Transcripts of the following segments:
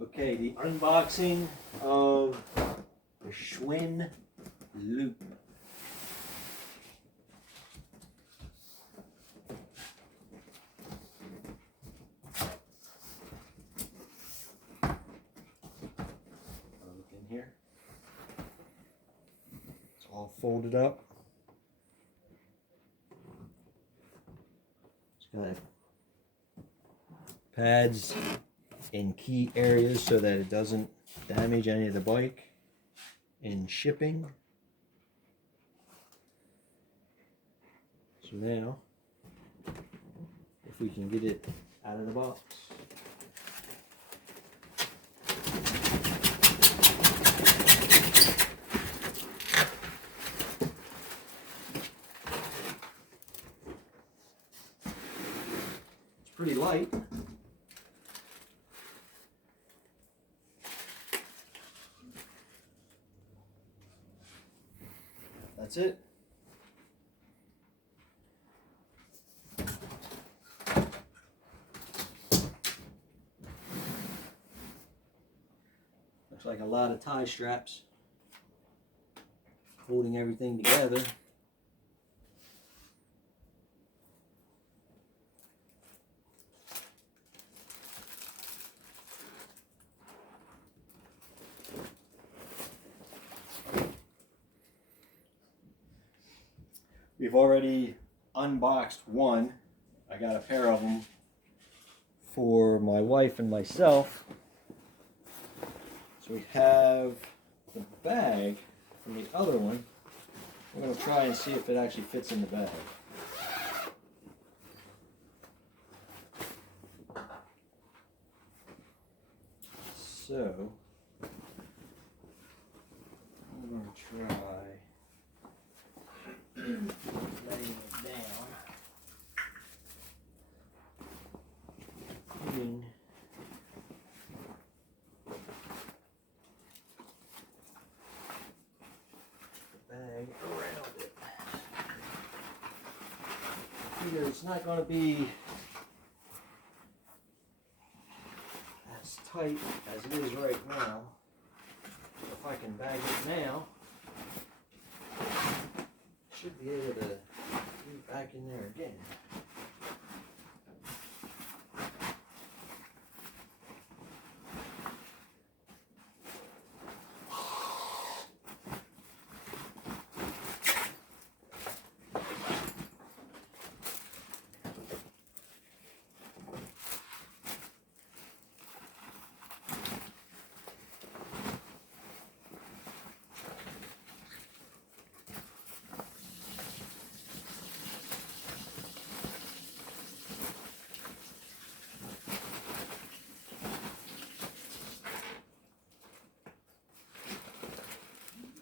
Okay, the unboxing of the Schwinn loop. Look in here. It's all folded up. It's got pads in key areas so that it doesn't damage any of the bike in shipping. So now, if we can get it out of the box. It's pretty light. That's it. Looks like a lot of tie straps holding everything together. We've already unboxed one. I got a pair of them for my wife and myself. So we have the bag from the other one. I'm going to try and see if it actually fits in the bag. So I'm going to try laying it down, putting the bag around it. Either it's not going to be as tight as it is right now. If I can bag it now, should be able to get it back in there again.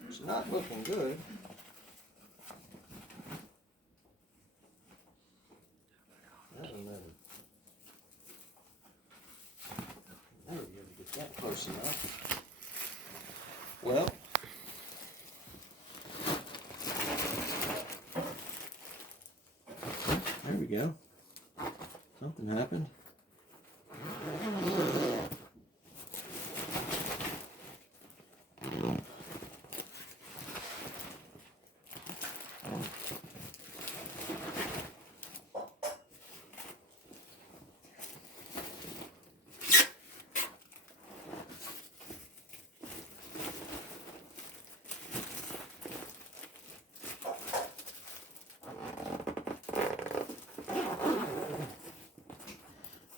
It's not looking good. Never be able to get that close enough. Well, there we go. Something happened.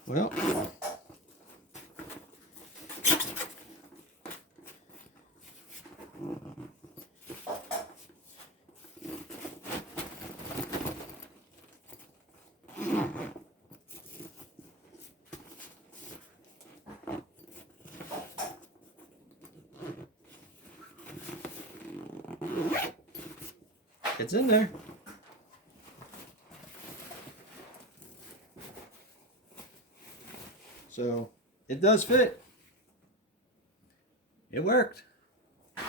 Well, it's in there. So it does fit. It worked. I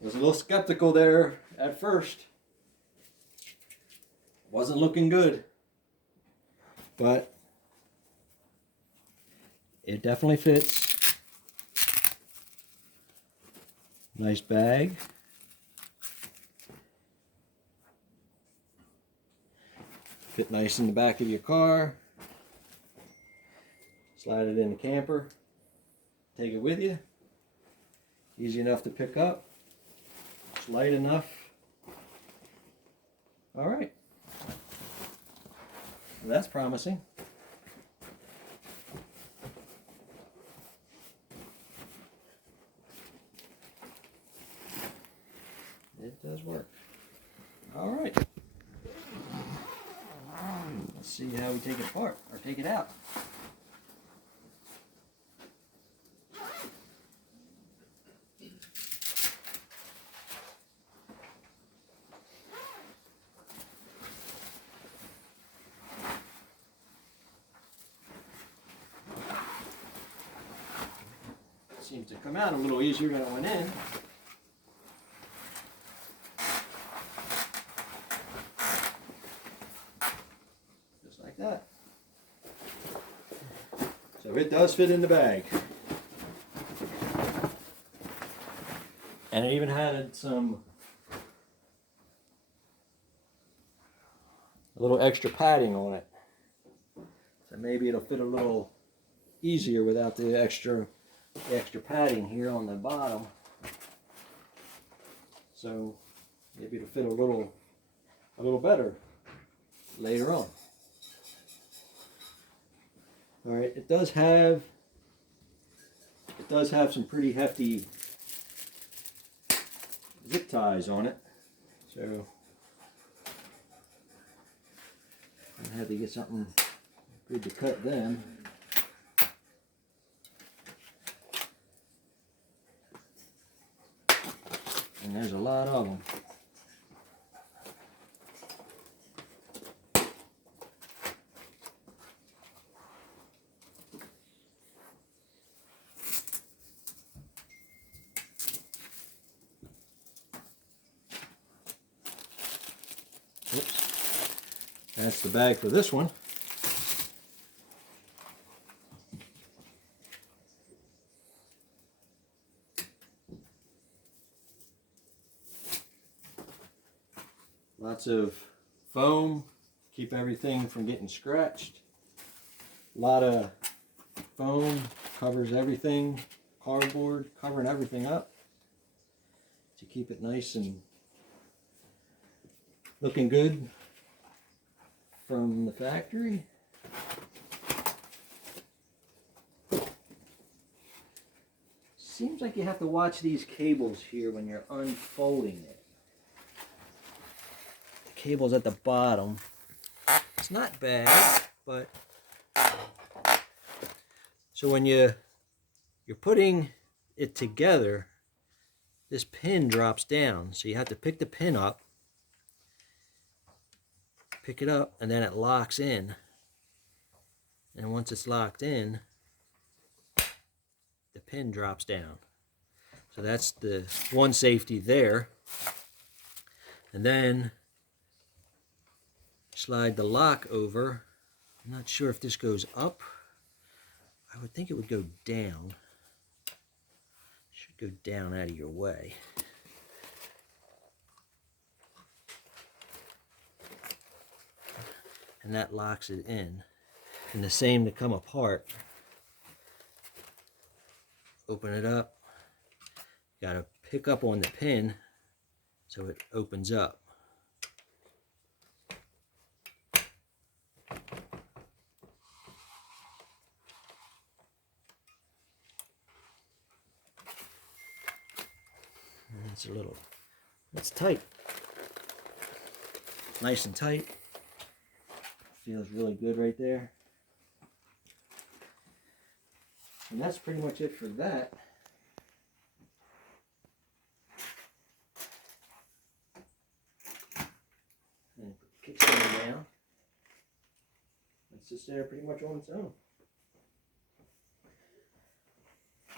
was a little skeptical there at first. Wasn't looking good. But it definitely fits. Nice bag. Fit nice in the back of your car. Slide it in the camper. Take it with you. Easy enough to pick up. It's light enough. All right. Well, that's promising. It does work. All right. Let's see how we take it apart or take it out. Seems to come out a little easier than it went in. Just like that. So it does fit in the bag. And it even had a little extra padding on it. So maybe it'll fit a little easier without the extra padding here on the bottom. So maybe it'll fit a little better later on. All right, it does have some pretty hefty zip ties on it. So I had to get something good to cut them. And there's a lot of them. Oops. That's the bag for this one. Lots of foam, keep everything from getting scratched. A lot of foam covers everything, cardboard covering everything up to keep it nice and looking good from the factory. Seems like you have to watch these cables here when you're unfolding it. Cables at the bottom. It's not bad, but so when you're putting it together, this pin drops down. So you have to pick the pin up, pick it up, and then it locks in. And once it's locked in, the pin drops down. So that's the one safety there. And then slide the lock over. I'm not sure if this goes up. I would think it would go down. It should go down out of your way. And that locks it in. And the same to come apart. Open it up. Got to pick up on the pin so it opens up. It's tight. Nice and tight. Feels really good right there. And that's pretty much it for that. And put the kickstand down. It's just there pretty much on its own.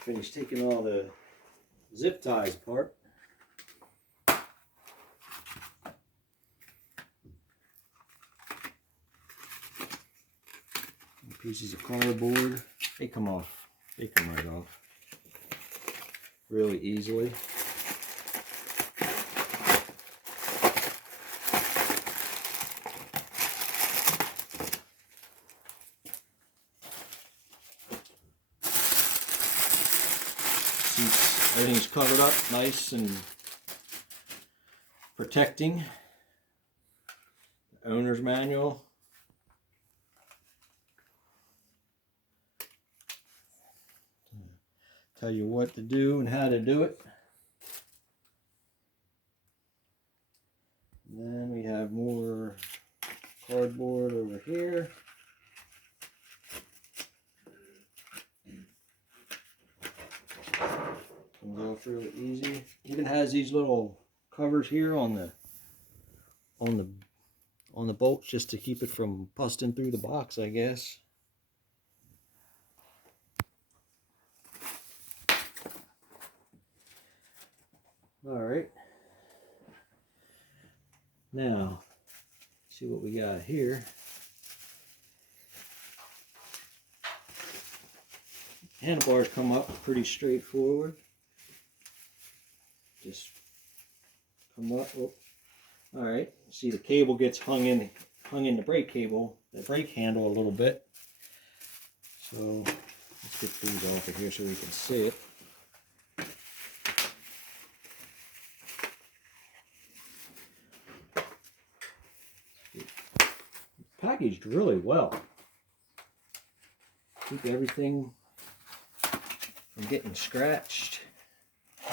Finished taking all the zip ties apart. Pieces of cardboard, they come off. They come right off really easily. Everything's covered up nice and protecting. The owner's manual. Tell you what to do and how to do it. And then we have more cardboard over here. Comes off really easy. Even has these little covers here on the bolts just to keep it from busting through the box, I guess. All right. Now, see what we got here. Handlebars come up pretty straightforward. Just come up. Oh. All right. See, the cable gets hung in the brake cable, the brake handle a little bit. So let's get these off of here so we can see it. Packaged really well. Keep everything from getting scratched,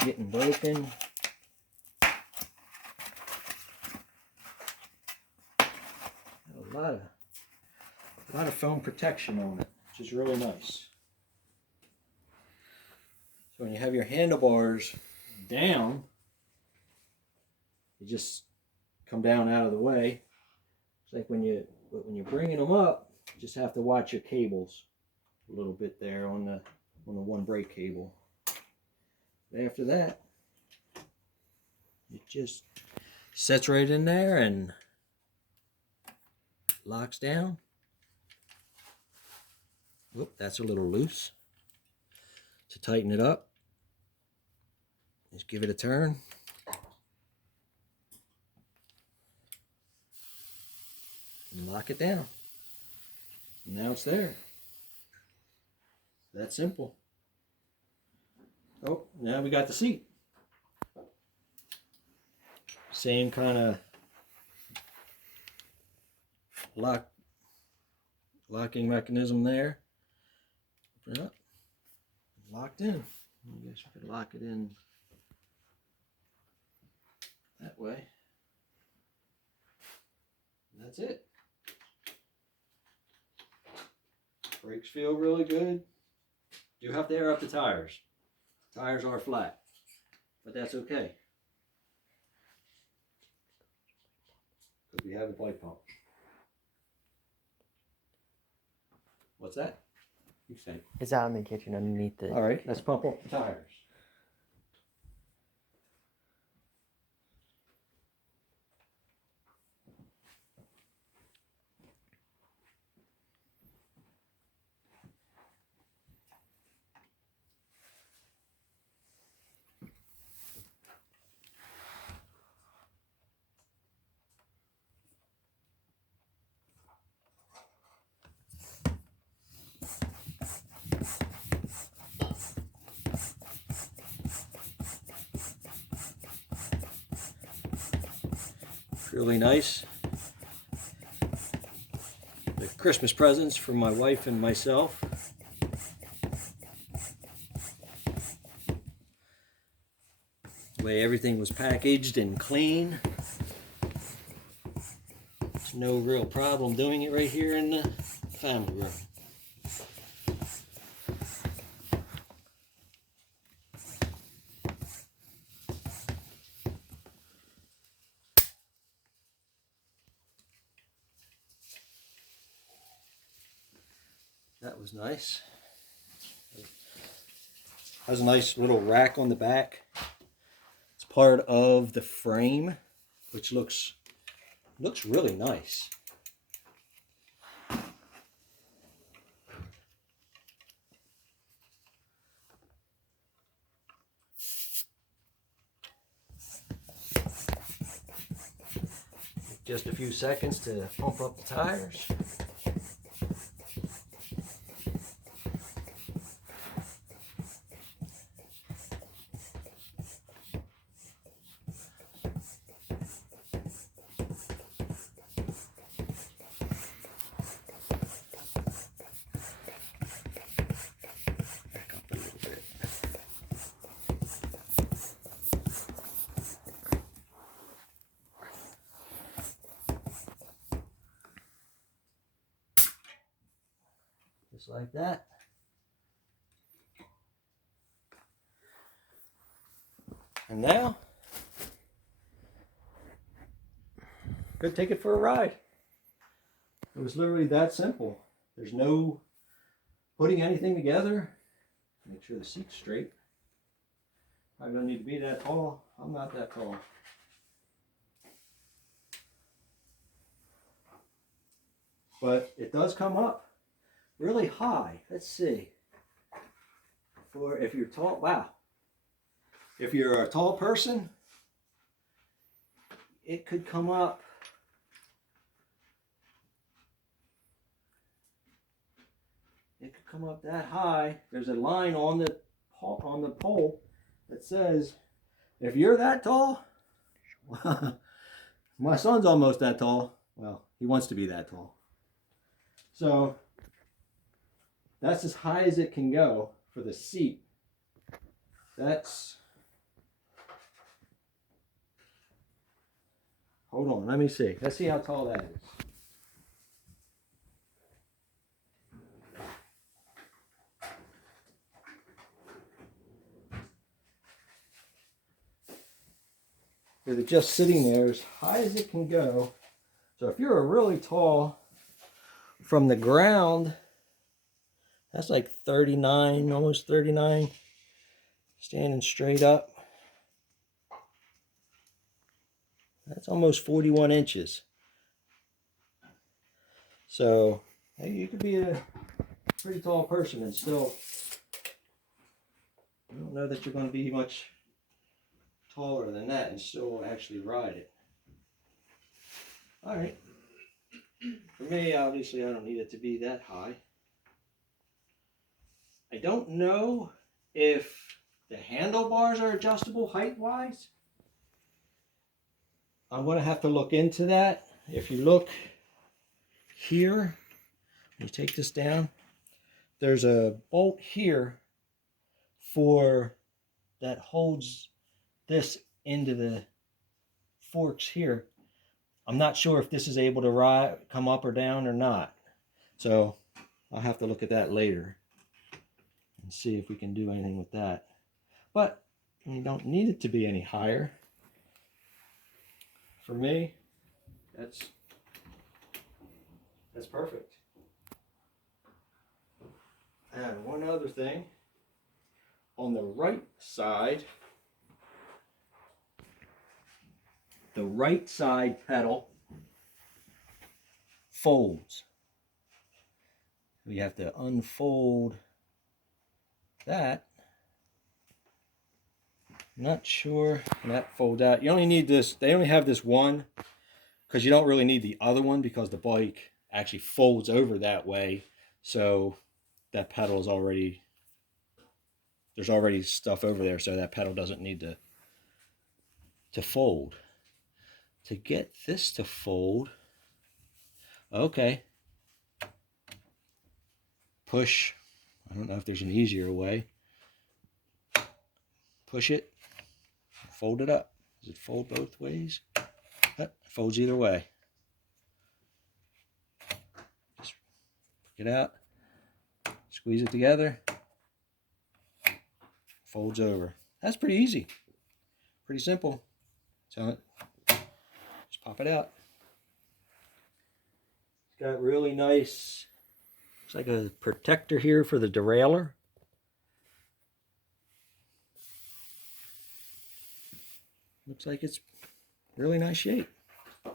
getting broken. A lot of foam protection on it, which is really nice. So when you have your handlebars down, you just come down out of the way. It's like when you're bringing them up, you just have to watch your cables a little bit there on the one brake cable. After that, it just sets right in there and locks down. Whoop, that's a little loose. To tighten it up, just give it a turn. And lock it down. And now it's there. That simple. Oh, now we got the seat. Same kind of locking mechanism there. Open it up. Locked in. I guess we could lock it in that way. And that's it. Brakes feel really good. You have to air up the tires. Tires are flat, but that's okay, because we have the brake pump. What's that? You say? It's out in the kitchen underneath the... All right, let's pump up the tires. Really nice. The Christmas presents for my wife and myself. The way everything was packaged and clean. There's no real problem doing it right here in the family room. That was nice. Has a nice little rack on the back. It's part of the frame, which looks really nice. Just a few seconds to pump up the tires. like that. And now, could take it for a ride. It was literally that simple. There's no putting anything together. Make sure the seat's straight. I don't need to be that tall. I'm not that tall. But it does come up really high. Let's see. For if you're tall, wow. If you're a tall person, it could come up. It could come up that high. There's a line on the pole that says, if you're that tall, my son's almost that tall. Well, he wants to be that tall. So that's as high as it can go for the seat. That's, hold on, let me see. Let's see how tall that is. With it just sitting there as high as it can go. So if you're a really tall, from the ground, that's like 39, almost 39, standing straight up. That's almost 41 inches. So hey, you could be a pretty tall person and still, I don't know that you're going to be much taller than that and still actually ride it. All right. For me, obviously, I don't need it to be that high. I don't know if the handlebars are adjustable height-wise. I'm going to have to look into that. If you look here, you take this down, there's a bolt here for that holds this into the forks here. I'm not sure if this is able to come up or down or not. So I'll have to look at that later and see if we can do anything with that. But you don't need it to be any higher. For me, that's perfect. And one other thing, on the right side, the right side pedal folds. We have to unfold that. Not sure, and that folds out. You only need this, they only have this one because you don't really need the other one because the bike actually folds over that way. So that pedal is already, there's already stuff over there, so that pedal doesn't need to fold. To get this to fold, okay, push, I don't know if there's an easier way. Push it, fold it up. Does it fold both ways? It folds either way. Just get out, squeeze it together, folds over. That's pretty easy, pretty simple. So just pop it out. It's got really nice, it's like a protector here for the derailleur. Looks like it's really nice shape. I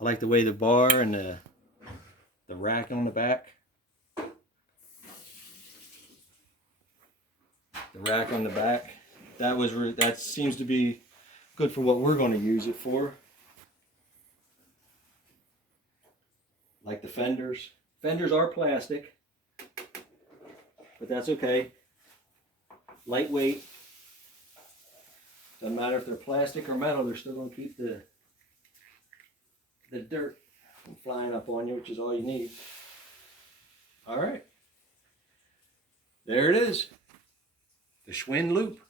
like the way the bar and the rack on the back. The rack on the back. That seems to be good for what we're going to use it for. Like the fenders. Fenders are plastic, but that's okay. Lightweight. Doesn't matter if they're plastic or metal, they're still going to keep the dirt from flying up on you, which is all you need. All right. There it is. The Schwinn loop.